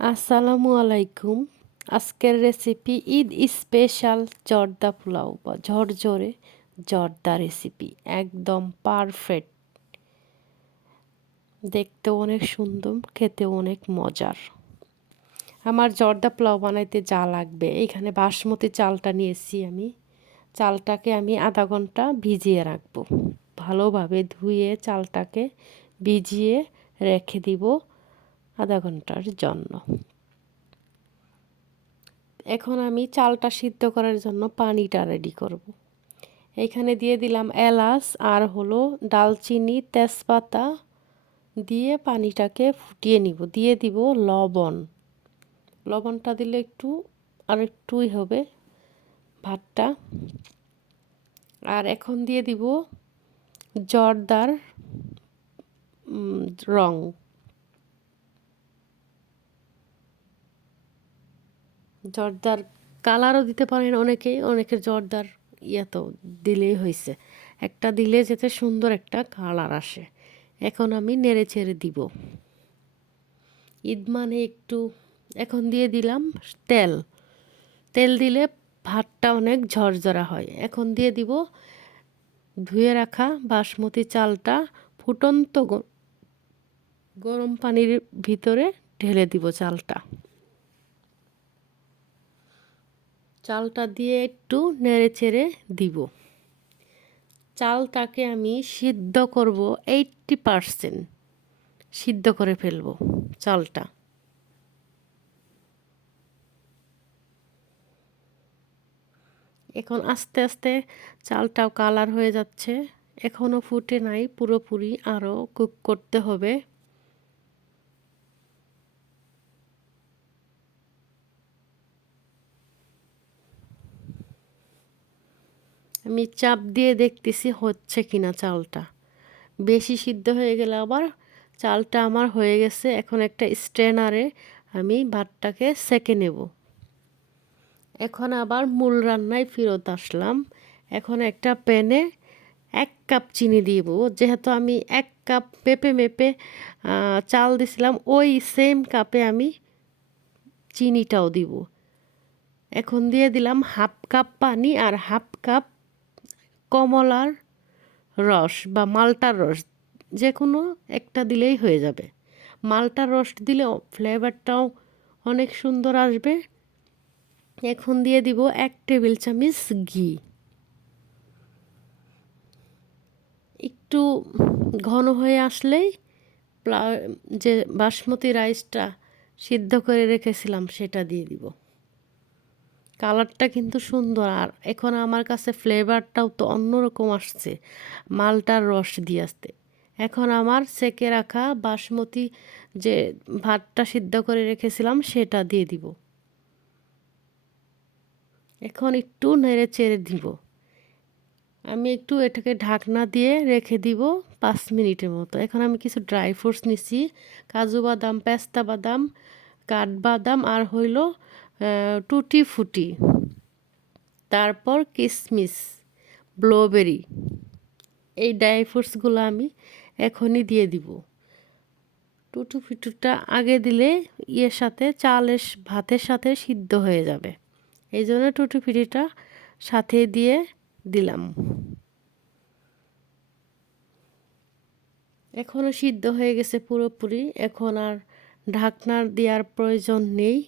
আসসালামু আলাইকুম। আজকের রেসিপি ঈদ স্পেশাল জর্দা পোলাও বা ঝরঝরে জর্দা রেসিপি একদম পারফেক্ট দেখতে অনেক সুন্দর খেতে অনেক মজার। আমার জর্দা পোলাও বানাইতে যা লাগবে, এখানে বাসমতি চালটা নিয়েছি আমি। চালটাকে আমি আধা ঘণ্টা ভিজিয়ে রাখব। ভালোভাবে ধুয়ে চালটাকে ভিজিয়ে রেখে দিব। আধা ঘণ্টার জন্য। এখন আমি চালটা সিদ্ধ করার জন্য পানিটা রেডি করব। এখানে দিয়ে দিলাম এলাচ আর হলো ডালচিনি, তেজপাতা দিয়ে পানিটাকে ফুটিয়ে নিব। দিয়ে দিব লবণ। লবণটা দিলে একটু, আর একটুই হবে ভাতটা। আর এখন দিয়ে দিব জর্দার রং। জর্দার কালারও দিতে পারেন অনেকেই অনেকের জর্দার তো দিলেই হয়েছে একটা দিলে যেতে সুন্দর একটা কালার আসে। এখন আমি নেড়ে চেড়ে দিব। ঈদ মানে একটু, এখন দিয়ে দিলাম তেল। তেল দিলে ভাতটা অনেক ঝরঝরা হয়। এখন দিয়ে দিব ধুয়ে রাখা বাসমতি চালটা ফুটন্ত গরম পানির ভিতরে ঢেলে দিব চালটা। চালটা দিয়ে একটু নেড়ে চেড়ে দিব। চালটাকে আমি সিদ্ধ করব এইটটি পারসেন্ট। সিদ্ধ করে ফেলব চালটা। এখন আস্তে আস্তে চালটাও কালার হয়ে যাচ্ছে। এখনও ফুটে নাই, পুরোপুরি আরও কুক করতে হবে। আমি চাপ দিয়ে দেখতেছি হচ্ছে কিনা চালটা। বেশি সিদ্ধ হয়ে গেলে আবার চালটা আমার হয়ে গেছে, এখন একটা স্ট্রেনারে আমি ভাতটাকে সেকে নেব। এখন আবার মূল রান্নায় ফেরত আসলাম। এখন একটা প্যানে এক কাপ চিনি দিব। যেহেতু আমি এক কাপ মেপে মেপে চাল দিছিলাম, ওই সেম কাপে আমি চিনিটাও দিব। এখন দিয়ে দিলাম হাফ কাপ পানি আর হাফ কাপ কমলার রস বা মালটার রস যে কোনো একটা দিলেই হয়ে যাবে। মালটার রস দিলে ফ্লেভারটাও অনেক সুন্দর আসবে। এখন দিয়ে দিব এক টেবিল চামচ ঘি। একটু ঘন হয়ে আসলেই যে বাসমতি রাইসটা সিদ্ধ করে রেখেছিলাম, সেটা দিয়ে দিব। কালারটা কিন্তু সুন্দর। আর এখন আমার কাছে ফ্লেভারটাও তো অন্যরকম আসছে, মালটার রস দিয়ে আসতে। এখন আমার সেকে রাখা বাসমতি যে ভাতটা সিদ্ধ করে রেখেছিলাম সেটা দিয়ে দিব। এখন একটু নেড়ে চেড়ে দিব। আমি একটু এটাকে ঢাকনা দিয়ে রেখে দিব পাঁচ মিনিটের মতো। এখন আমি কিছু ড্রাই ফ্রুটস নিছি, কাজু বাদাম, পেস্তা বাদাম কাঠবাদাম আর হইল টুটি ফুটি। তারপর কিসমিস, ব্লুবেরি। এই ড্রাই ফ্রুটসগুলো আমি এখনই দিয়ে দিব। টুটু ফুটুটা আগে দিলে ইয়ের সাথে, চালের ভাতের সাথে সিদ্ধ হয়ে যাবে। এই জন্য টুটু ফিটিটা সাথে দিয়ে দিলাম। এখনও সিদ্ধ হয়ে গেছে পুরোপুরি। এখন আর ঢাকনার দেওয়ার প্রয়োজন নেই।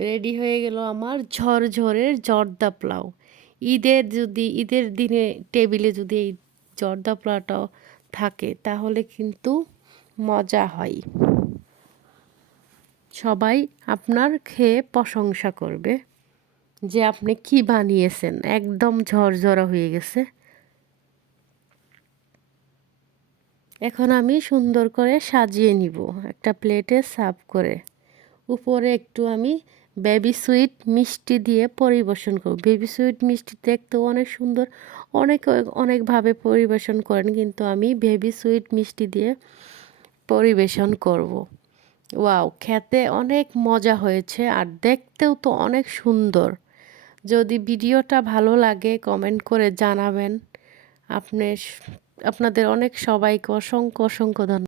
রেডি হয়ে গেল আমার ঝরঝরের জর্দা পোলাও। ঈদের যদি, ঈদের দিনে টেবিলে যদি এই জর্দা পোলাওটাও থাকে, তাহলে কিন্তু মজা হয়। সবাই আপনার খেয়ে প্রশংসা করবে যে আপনি কি বানিয়েছেন। একদম ঝরঝরা হয়ে গেছে। এখন আমি সুন্দর করে সাজিয়ে নিব। একটা প্লেটে সার্ভ করে। উপরে একটু আমি বেবি সুইট মিষ্টি দিয়ে পরিবেশন করব। বেবি সুইট মিষ্টি দেখতে অনেক সুন্দর, অনেক অনেকভাবে পরিবেশন করেন, কিন্তু আমি বেবি সুইট মিষ্টি দিয়ে পরিবেশন করব। ওয়াও, খেতে অনেক মজা হয়েছে আর দেখতেও তো অনেক সুন্দর। যদি ভিডিওটা ভালো লাগে, কমেন্ট করে জানাবেন। আপনি, আপনাদের অনেক সবাইকে অসংখ্য অসংখ্য ধন্যবাদ।